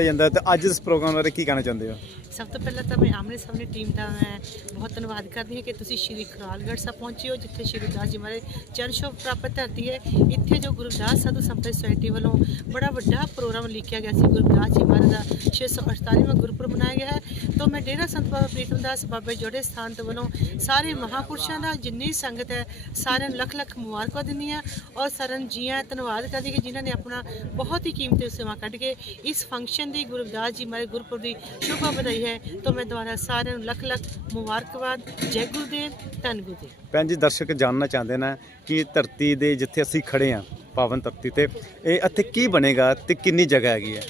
ਕੀਤਾ ਜਾਂਦਾ ਹੈ। ਤੇ ਅੱਜ ਇਸ ਪ੍ਰੋਗਰਾਮ ਬਾਰੇ ਕੀ ਕਹਿਣਾ ਚਾਹੁੰਦੇ ਹੋ? ਸਭ ਤੋਂ ਪਹਿਲਾਂ ਤਾਂ ਮੈਂ ਆਮਨੇ ਸਾਹਮਣੇ ਟੀਮ ਦਾ ਮੈਂ ਬਹੁਤ ਧੰਨਵਾਦ ਕਰਦੀ ਹਾਂ ਕਿ ਤੁਸੀਂ ਸ਼੍ਰੀ ਖਰਾਲਗੜ੍ਹ ਸਾਹਿਬ ਪਹੁੰਚੇ ਹੋ, ਜਿੱਥੇ ਸ਼੍ਰੀ ਗੁਰਦਾਸ ਜੀ ਮਹਾਰਾਜ ਚਰਨ ਛੋਹ ਪ੍ਰਾਪਤ ਧਰਤੀ ਹੈ। ਇੱਥੇ ਜੋ ਗੁਰਦਾਸ ਸਾਧੂ ਸੰਪਤ ਸੁਸਾਇਟੀ ਵੱਲੋਂ ਬੜਾ ਵੱਡਾ ਪ੍ਰੋਗਰਾਮ ਲਿਖਿਆ ਗਿਆ ਸੀ। ਗੁਰਦਾਸ ਜੀ ਮਹਾਰਾਜ ਦਾ 648ਵਾਂ ਗੁਰਪੁਰਬ ਮਨਾਇਆ ਗਿਆ ਹੈ। ਤਾਂ ਮੈਂ ਡੇਰਾ ਸੰਤ ਬਾਬਾ ਪ੍ਰੀਤਮ ਦਾਸ ਬਾਬੇ ਜੋੜੇ ਸਥਾਨ ਤੋਂ ਵੱਲੋਂ ਸਾਰੇ ਮਹਾਪੁਰਸ਼ਾਂ ਦਾ ਜਿੰਨੀ ਸੰਗਤ ਹੈ, ਸਾਰਿਆਂ ਨੂੰ ਲੱਖ ਲੱਖ ਮੁਬਾਰਕਾਂ ਦਿੰਦੀ ਹਾਂ ਔਰ ਸਾਰਿਆਂ ਨੂੰ ਜੀਆਂ ਧੰਨਵਾਦ ਕਰਦੀ ਕਿ ਜਿਨ੍ਹਾਂ ਨੇ ਆਪਣਾ ਬਹੁਤ ਹੀ ਕੀਮਤੀ ਸਮਾਂ ਕੱਢ ਕੇ ਇਸ ਫੰਕਸ਼ਨ ਦੀ ਗੁਰਦਾਸ ਜੀ ਮਹਾਰਾਜ ਗੁਰਪੁਰਬ ਦੀ ਸ਼ੁਭ ਵਧਾਈ ਹੈ। ਤਾਂ ਮੈਂ ਦੁਬਾਰਾ ਸਾਰਿਆਂ ਨੂੰ ਲੱਖ ਲੱਖ ਮੁਬਾਰਕਬਾਦ। ਜੈ ਗੁਰਦੇਵ, ਧੰਨ ਗੁਰਦੇਵ। ਭੈਣ ਜੀ, ਦਰਸ਼ਕ ਜਾਣਨਾ ਚਾਹੁੰਦੇ ਨੇ ਕਿ ਧਰਤੀ ਦੇ ਜਿੱਥੇ ਅਸੀਂ ਖੜੇ ਹਾਂ, ਪਾਵਨ ਧਰਤੀ ਤੇ, ਇਹ ਇੱਥੇ ਕੀ ਬਣੇਗਾ ਤੇ ਕਿੰਨੀ ਜਗ੍ਹਾ ਹੈਗੀ ਹੈ?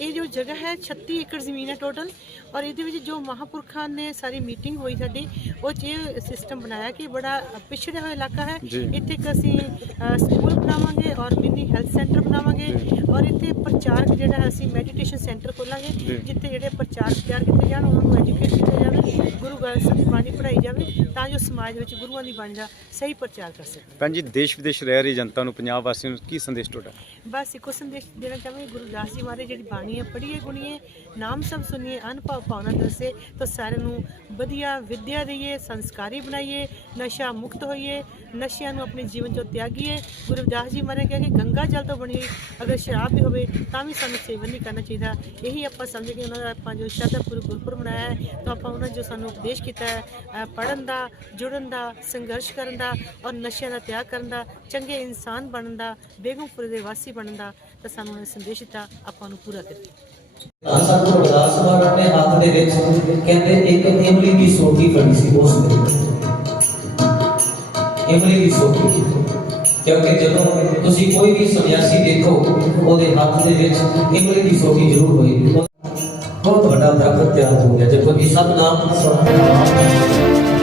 ਇਹ ਜੋ ਜਗ੍ਹਾ ਹੈ 36 ਏਕੜ ਜ਼ਮੀਨ ਹੈ ਟੋਟਲ ਔਰ ਇਹਦੇ ਵਿੱਚ ਜੋ ਮਹਾਪੁਰਖਾਂ ਨੇ ਸਾਰੀ ਮੀਟਿੰਗ ਹੋਈ ਸਾਡੀ ਉਹ 'ਚ ਇਹ ਸਿਸਟਮ ਬਣਾਇਆ ਕਿ ਬੜਾ ਪਿਛੜਿਆ ਹੋਇਆ ਇਲਾਕਾ ਹੈ। ਇੱਥੇ ਇੱਕ ਅਸੀਂ ਸਕੂਲ ਬਣਾਵਾਂਗੇ ਔਰ ਮਿੰਨੀ ਹੈਲਥ ਸੈਂਟਰ ਬਣਾਵਾਂਗੇ ਔਰ ਇੱਥੇ ਪ੍ਰਚਾਰਕ ਜਿਹੜਾ ਹੈ ਅਸੀਂ ਮੈਡੀਟੇਸ਼ਨ ਸੈਂਟਰ ਖੋਲਾਂਗੇ। ਜਿੱਥੇ ਜਿਹੜੇ ਪ੍ਰਚਾਰਕ ਤਿਆਰ ਕੀਤੇ ਜਾਣ ਉਹਨਾਂ ਨੂੰ ਐਜੂਕੇਟ ਕੀਤਾ ਜਾਵੇ ਗੁਰੂ ਗ੍ਰੰਥ ਦੀ ਬਾਣੀ ਪੜ੍ਹਾਈ ਜਾਵੇ ਤਾਂ ਜੋ ਸਮਾਜ ਵਿੱਚ ਗੁਰੂਆਂ ਦੀ ਬਾਣੀ ਦਾ ਸਹੀ ਪ੍ਰਚਾਰ ਕਰ ਸਕਣ ਭੈਣ ਜੀ ਦੇਸ਼ ਵਿਦੇਸ਼ ਰਹਿ ਰਹੀ ਜਨਤਾ ਨੂੰ ਪੰਜਾਬ ਵਾਸੀਆਂ ਨੂੰ ਕੀ ਸੰਦੇਸ਼ ਤੁਹਾਡਾ ਬਸ ਇੱਕੋ ਸੰਦੇਸ਼ ਦੇਣਾ ਚਾਹਾਂਗੇ ਗੁਰਦਾਸ ਜੀ ਮਹਾਰਾਜ ਜਿਹੜੀ ਬਾਣੀ ਹੈ, ਪੜ੍ਹੀਏ, ਗੁਣੀਏ, ਨਾਮ ਸਭ ਸੁਣੀਏ, ਅਨੁਭਵ ਪਾਉਣਾ ਦੱਸੇ, ਤਾਂ ਸਾਰਿਆਂ ਨੂੰ ਵਧੀਆ ਵਿਦਿਆ ਦਈਏ, ਸੰਸਕਾਰੀ ਬਣਾਈਏ, ਨਸ਼ਾ ਮੁਕਤ ਹੋਈਏ, ਨਸ਼ਿਆਂ ਨੂੰ ਆਪਣੇ ਜੀਵਨ ਚੋਂ ਤਿਆਗੀਏ। ਗੁਰੂ ਗੁਰਦਾਸ ਜੀ ਮਹਾਰਾਜ ਕਿਹਾ ਕਿ ਗੰਗਾ ਜਲ ਤੋਂ ਬਣੀ ਅਗਰ ਸ਼ਰਾਬ ਵੀ ਹੋਵੇ, ਤਾਂ ਵੀ ਸਾਨੂੰ ਸੇਵਨ ਨਹੀਂ ਕਰਨਾ ਚਾਹੀਦਾ। ਇਹੀ ਆਪਾਂ ਸਮਝ ਕੇ ਉਹਨਾਂ ਦਾ ਆਪਾਂ ਜੋ ਸ਼ਰਧਾਪੂਰਵਕ ਗੁਰਪੁਰਬ ਬਣਾਇਆ ਹੈ, ਤਾਂ ਆਪਾਂ ਉਹਨਾਂ ਜੋ ਸਾਨੂੰ ਉਪਦੇਸ਼ ਕੀਤਾ ਹੈ ਪੜਨ ਦਾ, ਜੁੜਨ ਦਾ, ਸੰਘਰਸ਼ ਕਰਨ ਦਾ ਔਰ ਨਸ਼ਿਆਂ ਦਾ ਤਿਆਗ ਕਰਨ ਦਾ, ਚੰਗੇ ਇਨਸਾਨ ਬਣਨ ਦਾ, ਬੇਗਮਪੁਰ ਦੇ ਵਾਸੀ ਬਣਨ ਦਾ ਤਾਂ ਸਾਨੂੰ ਉਹਨਾਂ ਸੰਦੇਸ਼ ਦਿੱਤਾ, ਆਪਾਂ ਨੂੰ ਪੂਰਾ ਕਰੀਏ। ਤਾਂ ਸਾਨੂੰ ਗੁਰਦਾਸ ਮਾਰ ਆਪਣੇ ਹੱਥ ਦੇ ਵਿੱਚ ਕਹਿੰਦੇ, ਇੱਕ ਇਮਲੀ ਦੀ ਸੋਟੀ ਫੜੀ ਸੀ ਉਸ ਦੇ ਇਮਲੀ ਦੀ ਸੋਟੀ। ਕਿਉਂਕਿ ਜਦੋਂ ਤੁਸੀਂ ਕੋਈ ਵੀ ਸੰਨਿਆਸੀ ਦੇਖੋ, ਉਹਦੇ ਹੱਥ ਦੇ ਵਿੱਚ ਇਮਲੀ ਦੀ ਸੋਟੀ ਜ਼ਰੂਰ ਹੋਏਗੀ ਬਹੁਤ ਵੱਡਾ ਦਰਖਤ ਤਿਆਰ ਹੋ ਗਿਆ ਜਦ ਕਿ ਸਤਨਾਮ ਸਤਨਾਮ